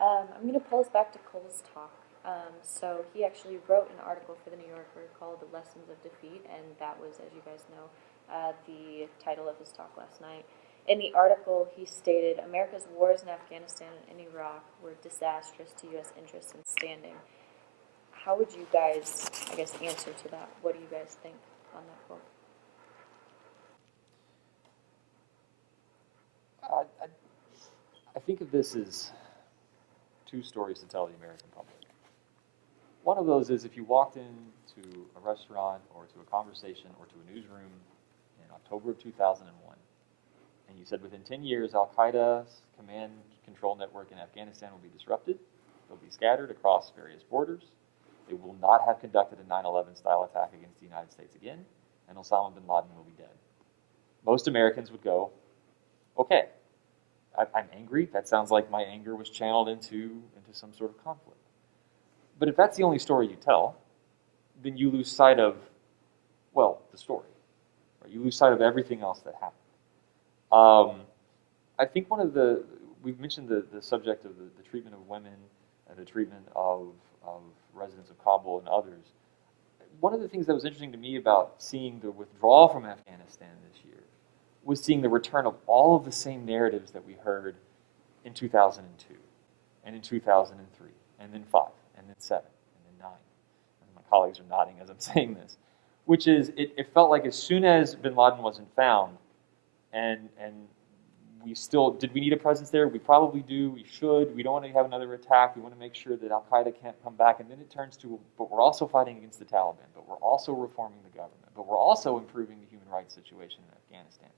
I'm going to pull us back to Cole's talk. So he actually wrote an article for the New Yorker called "The Lessons of Defeat," and that was, as you guys know, the title of his talk last night. In the article, he stated America's wars in Afghanistan and Iraq were disastrous to U.S. interests and standing. How would you guys, I guess, answer to that? What do you guys think on that quote? I think of this as two stories to tell the American public. One of those is if you walked into a restaurant or to a conversation or to a newsroom in October of 2001, and you said within 10 years, Al-Qaeda's command control network in Afghanistan will be disrupted, they'll be scattered across various borders, they will not have conducted a 9/11 style attack against the United States again, and Osama bin Laden will be dead. Most Americans would go, okay, I'm angry. That sounds like my anger was channeled into some sort of conflict. But if that's the only story you tell, then you lose sight of, well, the story. Right? You lose sight of everything else that happened. I think we've mentioned the subject of the treatment of women and the treatment of residents of Kabul and others. One of the things that was interesting to me about seeing the withdrawal from Afghanistan this year was seeing the return of all of the same narratives that we heard in 2002 and in 2003 and then 5 and then 7 and then 9. And my colleagues are nodding as I'm saying this, which is it felt like as soon as bin Laden wasn't found and we still, did we need a presence there? We probably do, we should, we don't want to have another attack, we want to make sure that Al-Qaeda can't come back, and then it turns to, but we're also fighting against the Taliban, but we're also reforming the government, but we're also improving the human rights situation in Afghanistan.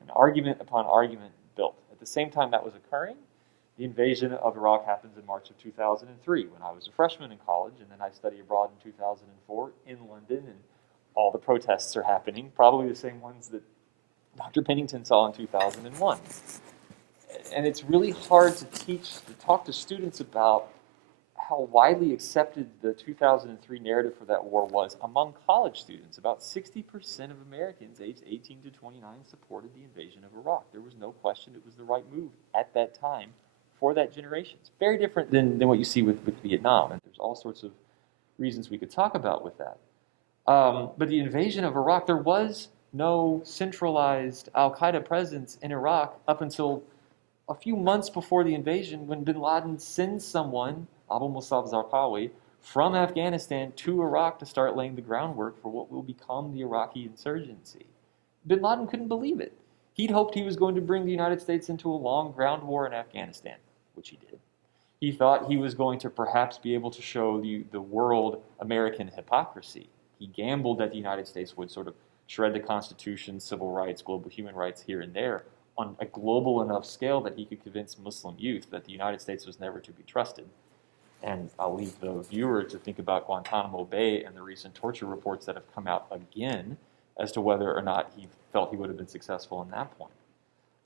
And argument upon argument built. At the same time that was occurring, the invasion of Iraq happens in March of 2003 when I was a freshman in college, and then I studied abroad in 2004 in London, and all the protests are happening, probably the same ones that Dr. Pennington saw in 2001. And it's really hard to talk to students about how widely accepted the 2003 narrative for that war was among college students. About 60% of Americans aged 18 to 29 supported the invasion of Iraq. There was no question it was the right move at that time for that generation. It's very different than what you see with Vietnam, and there's all sorts of reasons we could talk about with that. But the invasion of Iraq, there was no centralized Al-Qaeda presence in Iraq up until a few months before the invasion when bin Laden sends someone, Abu Musab Zarqawi, from Afghanistan to Iraq to start laying the groundwork for what will become the Iraqi insurgency. Bin Laden couldn't believe it. He'd hoped he was going to bring the United States into a long ground war in Afghanistan, which he did. He thought he was going to perhaps be able to show the world American hypocrisy. He gambled that the United States would sort of shred the Constitution, civil rights, global human rights here and there on a global enough scale that he could convince Muslim youth that the United States was never to be trusted. And I'll leave the viewer to think about Guantanamo Bay and the recent torture reports that have come out again as to whether or not he felt he would have been successful in that point.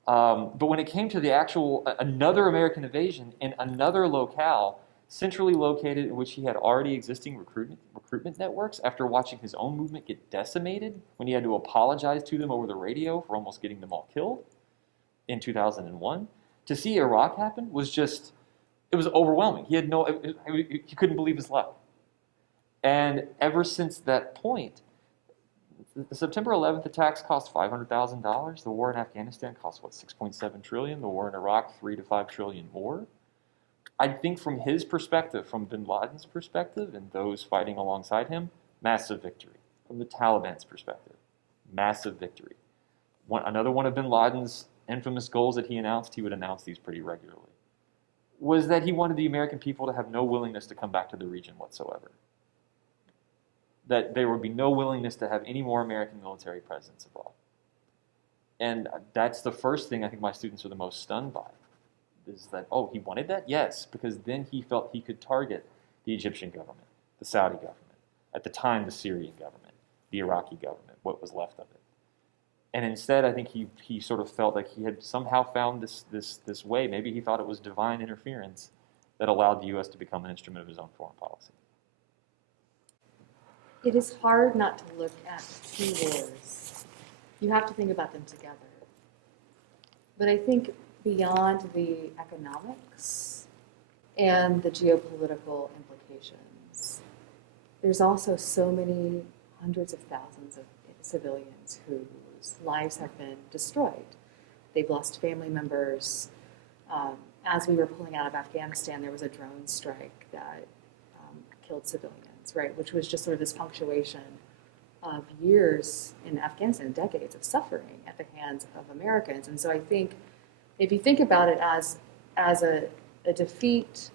But when it came to the actual, another American invasion in another locale, centrally located in which he had already existing recruitment networks after watching his own movement get decimated when he had to apologize to them over the radio for almost getting them all killed in 2001, to see Iraq happen was just, it was overwhelming. He had he couldn't believe his luck. And ever since that point, the September 11th attacks cost $500,000. The war in Afghanistan cost, $6.7 trillion. The war in Iraq, $3 to $5 trillion more. I think from his perspective, from bin Laden's perspective, and those fighting alongside him, massive victory. From the Taliban's perspective, massive victory. Another one of bin Laden's infamous goals that he announced, he would announce these pretty regularly, was that he wanted the American people to have no willingness to come back to the region whatsoever. That there would be no willingness to have any more American military presence abroad. And that's the first thing I think my students are the most stunned by. Is that, oh, he wanted that? Yes, because then he felt he could target the Egyptian government, the Saudi government, at the time the Syrian government, the Iraqi government, what was left of it. And instead, I think he sort of felt like he had somehow found this way, maybe he thought it was divine interference, that allowed the U.S. to become an instrument of his own foreign policy. It is hard not to look at two wars. You have to think about them together. But I think beyond the economics, and the geopolitical implications. There's also so many hundreds of thousands of civilians whose lives have been destroyed. They've lost family members. As we were pulling out of Afghanistan, there was a drone strike that killed civilians, right? Which was just sort of this punctuation of years in Afghanistan, decades of suffering at the hands of Americans. And so I think if you think about it as a defeat,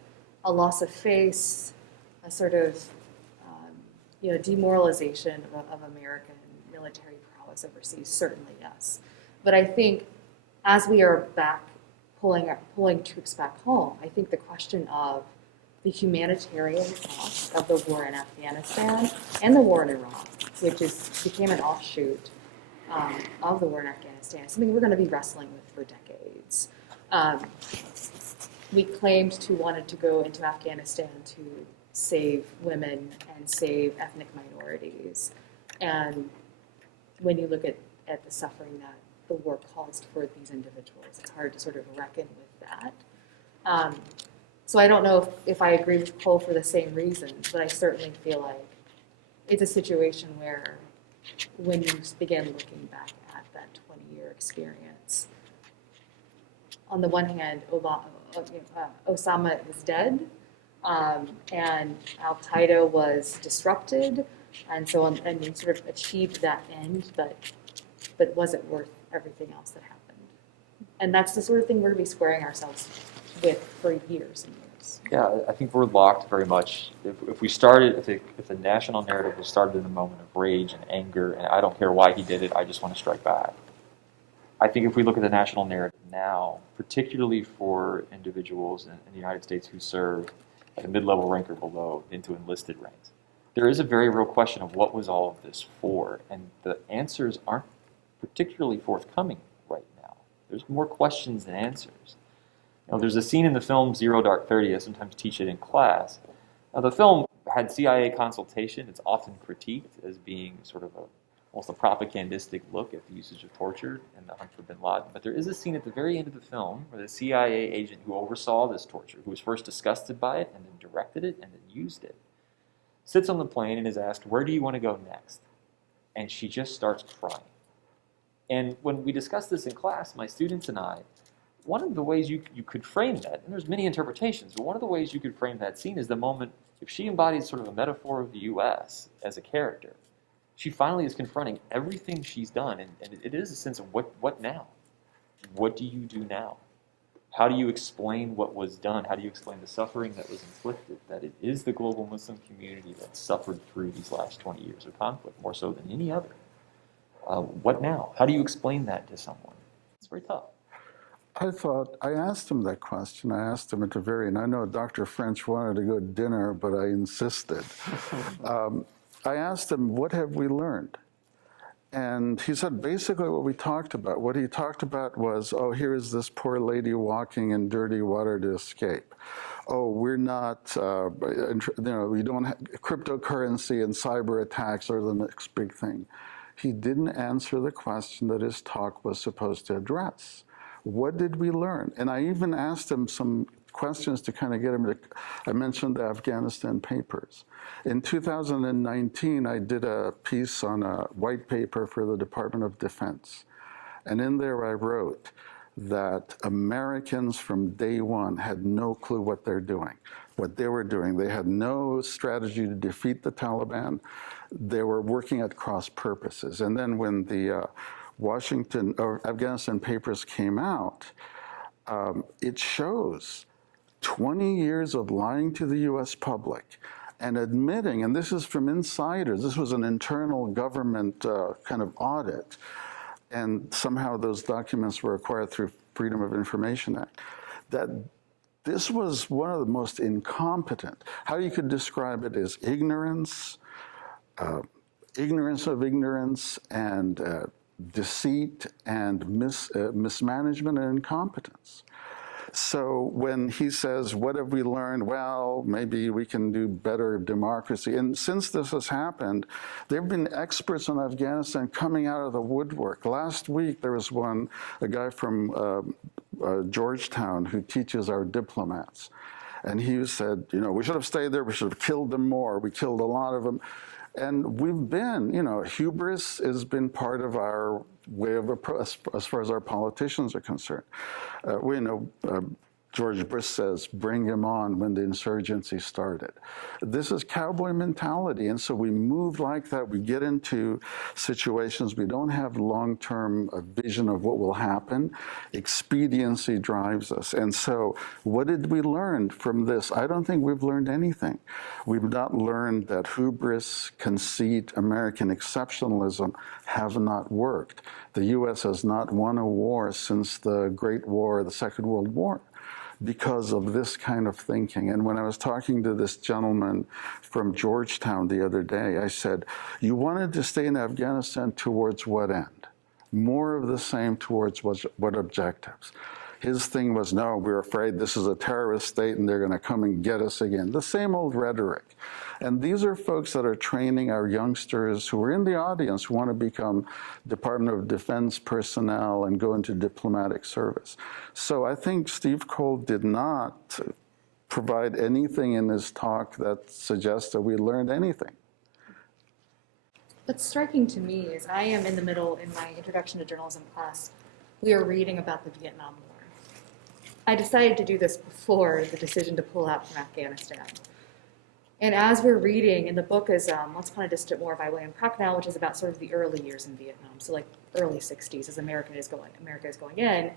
a loss of face, a sort of demoralization of American military prowess overseas, certainly yes. But I think as we are back pulling troops back home, I think the question of the humanitarian cost of the war in Afghanistan and the war in Iraq, which became an offshoot of the war in Afghanistan, is something we're going to be wrestling with for decades. We claimed to wanted to go into Afghanistan to save women and save ethnic minorities. And when you look at the suffering that the war caused for these individuals, it's hard to sort of reckon with that. So I don't know if I agree with Coll for the same reasons, but I certainly feel like it's a situation where when you begin looking back at that 20-year experience, on the one hand, Osama is dead, and Al-Qaeda was disrupted, and so and you sort of achieved that end, but was it worth everything else that happened? And that's the sort of thing we're going to be squaring ourselves with for years and years. Yeah, I think we're locked very much. If we started, if the national narrative was started in a moment of rage and anger, and I don't care why he did it, I just want to strike back. I think if we look at the national narrative now, particularly for individuals in the United States who serve at a mid-level rank or below into enlisted ranks, there is a very real question of what was all of this for, and the answers aren't particularly forthcoming right now. There's more questions than answers. There's a scene in the film Zero Dark 30. I sometimes teach it in class. Now, the film had CIA consultation. It's often critiqued as being sort of almost a propagandistic look at the usage of torture and the hunt for bin Laden. But there is a scene at the very end of the film where the CIA agent who oversaw this torture, who was first disgusted by it and then directed it and then used it, sits on the plane and is asked, "Where do you want to go next?" And she just starts crying. And when we discussed this in class, my students and I, one of the ways you could frame that, and there's many interpretations, but one of the ways you could frame that scene is the moment, if she embodies sort of a metaphor of the U.S. as a character, she finally is confronting everything she's done, and it is a sense of what now? What do you do now? How do you explain what was done? How do you explain the suffering that was inflicted? That it is the global Muslim community that suffered through these last 20 years of conflict, more so than any other. What now? How do you explain that to someone? It's very tough. I asked him that question. I asked him at the very end. I know Dr. French wanted to go to dinner, but I insisted. I asked him, what have we learned? And he said basically what we talked about. What he talked about was, oh, here is this poor lady walking in dirty water to escape. Oh, we're not, we don't have cryptocurrency and cyber attacks are the next big thing. He didn't answer the question that his talk was supposed to address. What did we learn? And I even asked him some questions to kind of get him to, I mentioned the Afghanistan papers. In 2019, I did a piece on a white paper for the Department of Defense. And in there I wrote that Americans from day one had no clue what they're doing, what they were doing. They had no strategy to defeat the Taliban. They were working at cross purposes. And then when the Afghanistan papers came out, it shows 20 years of lying to the US public and admitting, and this is from insiders, this was an internal government kind of audit, and somehow those documents were acquired through Freedom of Information Act, that this was one of the most incompetent, how you could describe it is ignorance, ignorance of ignorance, and deceit and mismanagement and incompetence. So when he says, what have we learned? Well, maybe we can do better democracy. And since this has happened, there have been experts on Afghanistan coming out of the woodwork. Last week, there was a guy from Georgetown who teaches our diplomats. And he said, we should have stayed there. We should have killed them more. We killed a lot of them. And we've been, hubris has been part of our way of approach as far as our politicians are concerned. We know George Bush says, bring him on when the insurgency started. This is cowboy mentality, and so we move like that. We get into situations, we don't have long-term vision of what will happen. Expediency drives us. And so what did we learn from this? I don't think we've learned anything. We've not learned that hubris, conceit, American exceptionalism have not worked. The U.S. has not won a war since the Great War, the Second World War, because of this kind of thinking. And when I was talking to this gentleman from Georgetown the other day, I said, you wanted to stay in Afghanistan towards what end? More of the same towards what objectives? His thing was, no, we're afraid this is a terrorist state and they're going to come and get us again. The same old rhetoric. And these are folks that are training our youngsters who are in the audience who want to become Department of Defense personnel and go into diplomatic service. So I think Steve Coll did not provide anything in his talk that suggests that we learned anything. What's striking to me is I am in the middle, in my introduction to journalism class, we are reading about the Vietnam War. I decided to do this before the decision to pull out from Afghanistan. And as we're reading, and the book is Once Upon a Distant War by William Cracknell, which is about sort of the early years in Vietnam, so like early 60s as America is going in,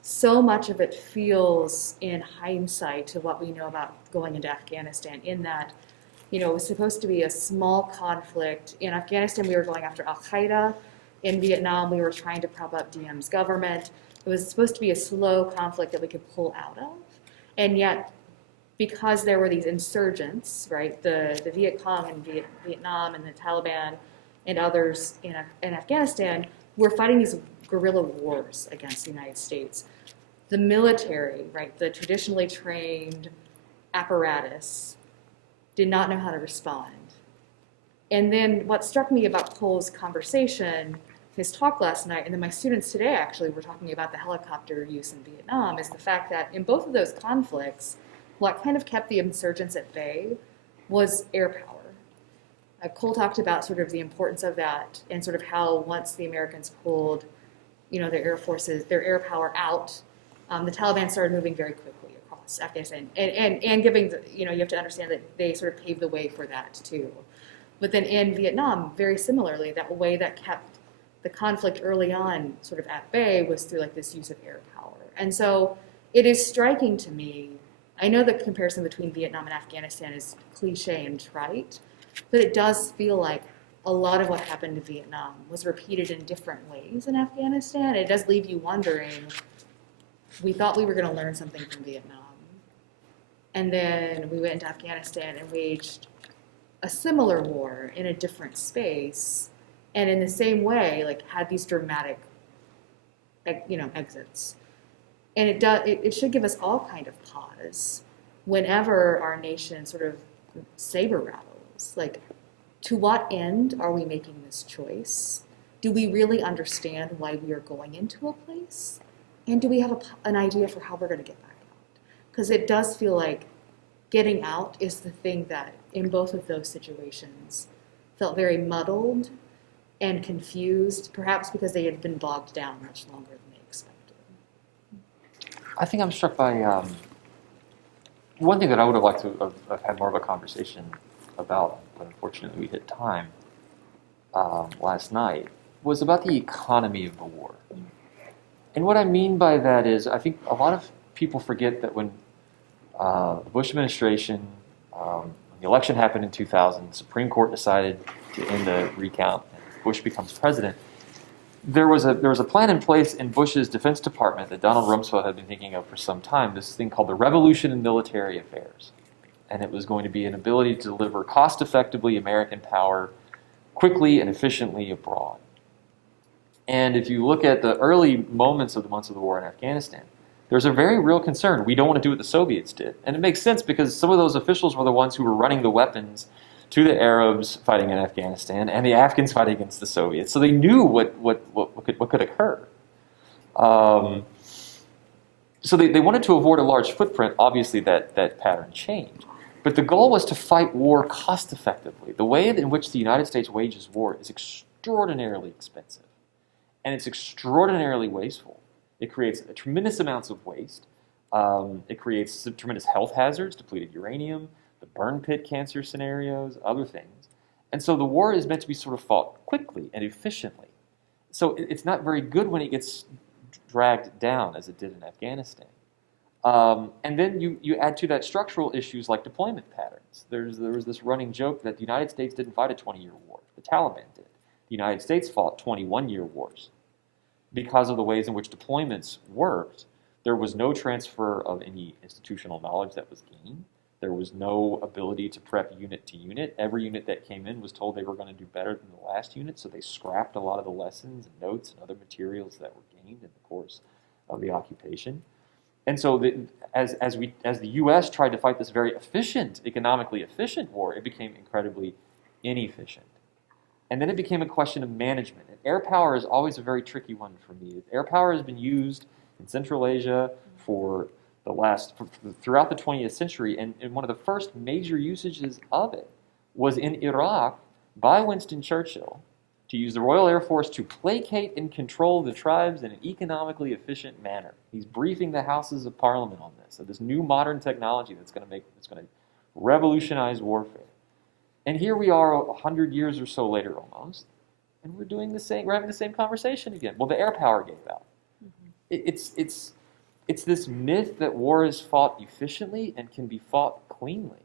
so much of it feels in hindsight to what we know about going into Afghanistan, in that, it was supposed to be a small conflict. In Afghanistan, we were going after Al-Qaeda. In Vietnam, we were trying to prop up Diem's government. It was supposed to be a slow conflict that we could pull out of. And yet, because there were these insurgents, right, the Viet Cong in Vietnam and the Taliban and others in Afghanistan, were fighting these guerrilla wars against the United States. The military, right, the traditionally trained apparatus, did not know how to respond. And then what struck me about Coll's conversation, his talk last night, and then my students today actually were talking about the helicopter use in Vietnam, is the fact that in both of those conflicts, what kind of kept the insurgents at bay was air power. Coll talked about sort of the importance of that and sort of how once the Americans pulled, their air forces, their air power out, the Taliban started moving very quickly across Afghanistan. And giving, you have to understand that they sort of paved the way for that too. But then in Vietnam, very similarly, that way that kept the conflict early on sort of at bay was through like this use of air power. And so it is striking to me, I know the comparison between Vietnam and Afghanistan is cliche and trite, but it does feel like a lot of what happened in Vietnam was repeated in different ways in Afghanistan. It does leave you wondering, we thought we were going to learn something from Vietnam. And then we went into Afghanistan and waged a similar war in a different space, and in the same way, like had these dramatic, exits. And it should give us all kind of pause whenever our nation sort of saber rattles. Like, to what end are we making this choice? Do we really understand why we are going into a place? And do we have an idea for how we're going to get back out? Because it does feel like getting out is the thing that, in both of those situations, felt very muddled and confused, perhaps because they had been bogged down much longer than they expected. I think I'm struck by one thing that I would have liked to have had more of a conversation about, but unfortunately we hit time last night, was about the economy of the war. And what I mean by that is, I think a lot of people forget that when the Bush administration, when the election happened in 2000, the Supreme Court decided to end the recount, and Bush becomes president, there was a plan in place in Bush's Defense Department that Donald Rumsfeld had been thinking of for some time, this thing called the Revolution in Military Affairs. And it was going to be an ability to deliver cost-effectively American power quickly and efficiently abroad. And if you look at the early months of the war in Afghanistan, there's a very real concern. We don't want to do what the Soviets did. And it makes sense because some of those officials were the ones who were running the weapons to the Arabs fighting in Afghanistan and the Afghans fighting against the Soviets. So they knew what could occur. So they wanted to avoid a large footprint. Obviously, that pattern changed. But the goal was to fight war cost effectively. The way in which the United States wages war is extraordinarily expensive. And it's extraordinarily wasteful. It creates tremendous amounts of waste. It creates tremendous health hazards, depleted uranium, the burn pit cancer scenarios, other things. And so the war is meant to be sort of fought quickly and efficiently. So it's not very good when it gets dragged down as it did in Afghanistan. And then you add to that structural issues like deployment patterns. There was this running joke that the United States didn't fight a 20-year war. The Taliban did. The United States fought 21-year wars. Because of the ways in which deployments worked, there was no transfer of any institutional knowledge that was gained. There was no ability to prep unit to unit. Every unit that came in was told they were going to do better than the last unit, so they scrapped a lot of the lessons and notes and other materials that were gained in the course of the occupation. And so as the U.S. tried to fight this very efficient, economically efficient war, it became incredibly inefficient. And then it became a question of management. And air power is always a very tricky one for me. Air power has been used in Central Asia throughout the 20th century, and one of the first major usages of it was in Iraq by Winston Churchill to use the Royal Air Force to placate and control the tribes in an economically efficient manner. He's briefing the Houses of Parliament on this, of this new modern technology that's going to revolutionize warfare. And here we are 100 years or so later almost, and we're having the same conversation again. Well, the air power gave out. Mm-hmm. It's this myth that war is fought efficiently and can be fought cleanly.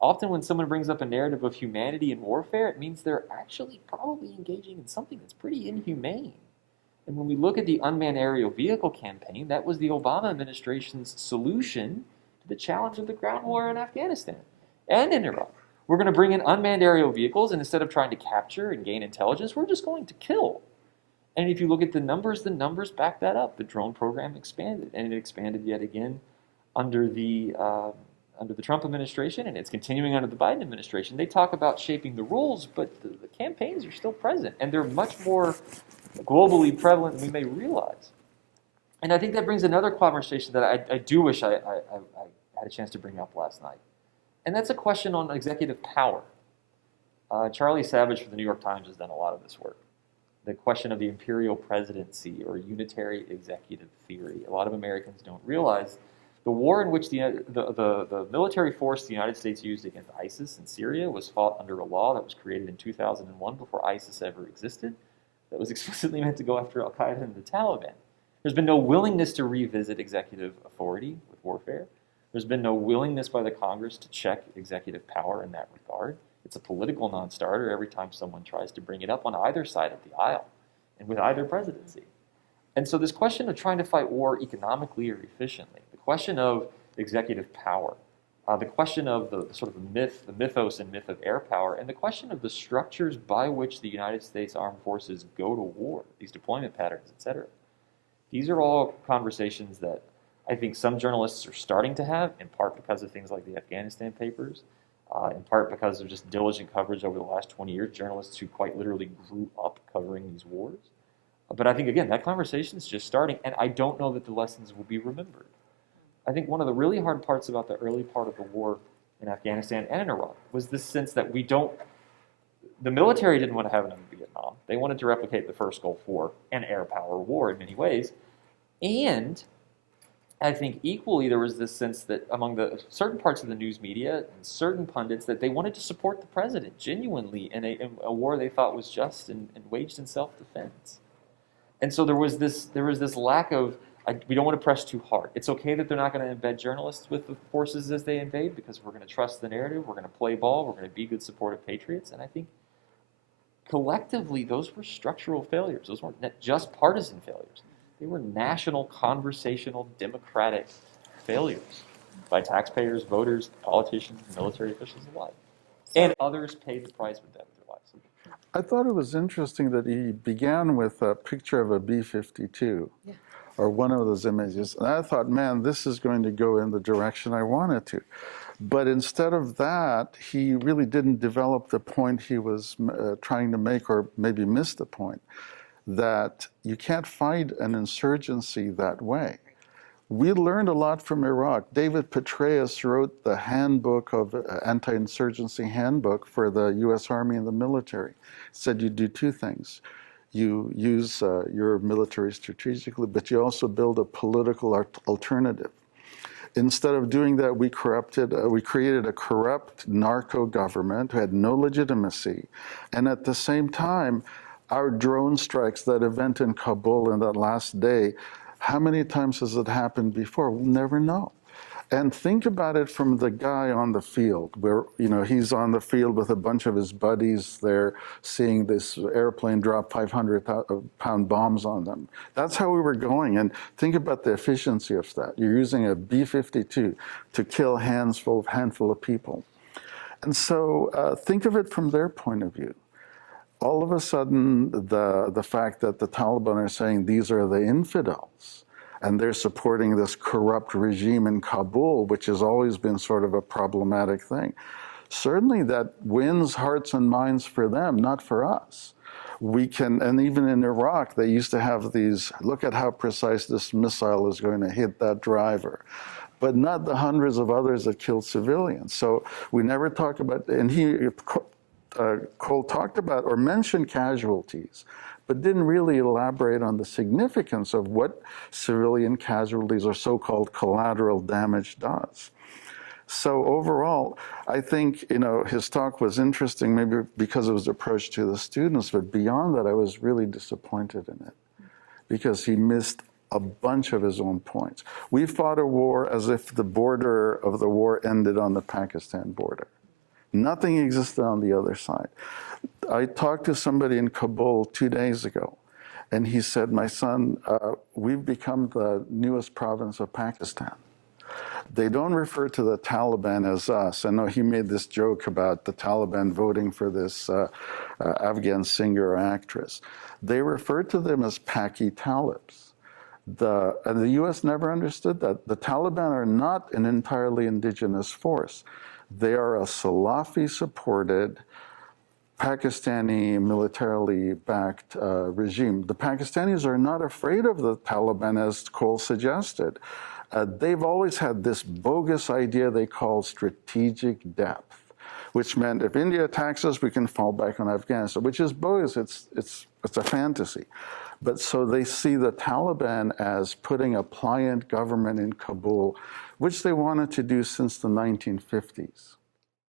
Often when someone brings up a narrative of humanity in warfare, it means they're actually probably engaging in something that's pretty inhumane. And when we look at the unmanned aerial vehicle campaign, that was the Obama administration's solution to the challenge of the ground war in Afghanistan and in Iraq. We're going to bring in unmanned aerial vehicles, and instead of trying to capture and gain intelligence, we're just going to kill. And if you look at the numbers back that up. The drone program expanded, and it expanded yet again under the Trump administration, and it's continuing under the Biden administration. They talk about shaping the rules, but the campaigns are still present, and they're much more globally prevalent than we may realize. And I think that brings another conversation that I do wish I had a chance to bring up last night. And that's a question on executive power. Charlie Savage for the New York Times has done a lot of this work. The question of the imperial presidency or unitary executive theory. A lot of Americans don't realize the war in which the military force the United States used against ISIS in Syria was fought under a law that was created in 2001 before ISIS ever existed, that was explicitly meant to go after Al-Qaeda and the Taliban. There's been no willingness to revisit executive authority with warfare. There's been no willingness by the Congress to check executive power in that regard. It's a political non-starter every time someone tries to bring it up on either side of the aisle and with either presidency. And so this question of trying to fight war economically or efficiently, the question of executive power, the question of the sort of the mythos and myth of air power, and the question of the structures by which the United States Armed Forces go to war, these deployment patterns, etc. These are all conversations that I think some journalists are starting to have, in part because of things like the Afghanistan papers, in part because of just diligent coverage over the last 20 years, journalists who quite literally grew up covering these wars. But I think, again, that conversation is just starting, and I don't know that the lessons will be remembered. I think one of the really hard parts about the early part of the war in Afghanistan and in Iraq was this sense that the military didn't want to have another Vietnam. They wanted to replicate the first Gulf War, an air power war in many ways. And I think equally there was this sense that among the certain parts of the news media and certain pundits that they wanted to support the president genuinely in a war they thought was just and waged in self-defense. And so there was this lack of, we don't want to press too hard. It's okay that they're not going to embed journalists with the forces as they invade because we're going to trust the narrative, we're going to play ball, we're going to be good supportive patriots. And I think collectively those were structural failures. Those weren't just partisan failures. They were national, conversational, democratic failures by taxpayers, voters, politicians, military officials alike. And others paid the price with that with their lives. I thought it was interesting that he began with a picture of a B-52, or one of those images. And I thought, man, this is going to go in the direction I want it to. But instead of that, he really didn't develop the point he was trying to make, or maybe missed the point, that you can't fight an insurgency that way. We learned a lot from Iraq. David Petraeus wrote the handbook of anti-insurgency handbook for the U.S. Army and the military. Said you do two things. You use your military strategically, but you also build a political alternative. Instead of doing that, we created a corrupt narco government who had no legitimacy. And at the same time, our drone strikes, that event in Kabul in that last day, how many times has it happened before? We'll never know. And think about it from the guy on the field, where he's on the field with a bunch of his buddies. They're seeing this airplane drop 500-pound bombs on them. That's how we were going. And think about the efficiency of that. You're using a B-52 to kill a handful of people. And so think of it from their point of view. All of a sudden, the fact that the Taliban are saying these are the infidels, and they're supporting this corrupt regime in Kabul, which has always been sort of a problematic thing. Certainly that wins hearts and minds for them, not for us. We can, and even in Iraq, they used to have these, look at how precise this missile is going to hit that driver, but not the hundreds of others that killed civilians. So we never talk about, and Coll talked about or mentioned casualties, but didn't really elaborate on the significance of what civilian casualties or so-called collateral damage does. So overall, I think his talk was interesting, maybe because it was approached to the students, but beyond that, I was really disappointed in it because he missed a bunch of his own points. We fought a war as if the border of the war ended on the Pakistan border. Nothing existed on the other side. I talked to somebody in Kabul 2 days ago, and he said, my son, we've become the newest province of Pakistan. They don't refer to the Taliban as us. I know he made this joke about the Taliban voting for this Afghan singer or actress. They refer to them as Paki Talibs. And the U.S. never understood that. The Taliban are not an entirely indigenous force. They are a Salafi-supported, Pakistani militarily backed regime. The Pakistanis are not afraid of the Taliban, as Coll suggested. They've always had this bogus idea they call strategic depth, which meant if India attacks us, we can fall back on Afghanistan, which is bogus. It's a fantasy. But so they see the Taliban as putting a pliant government in Kabul, which they wanted to do since the 1950s.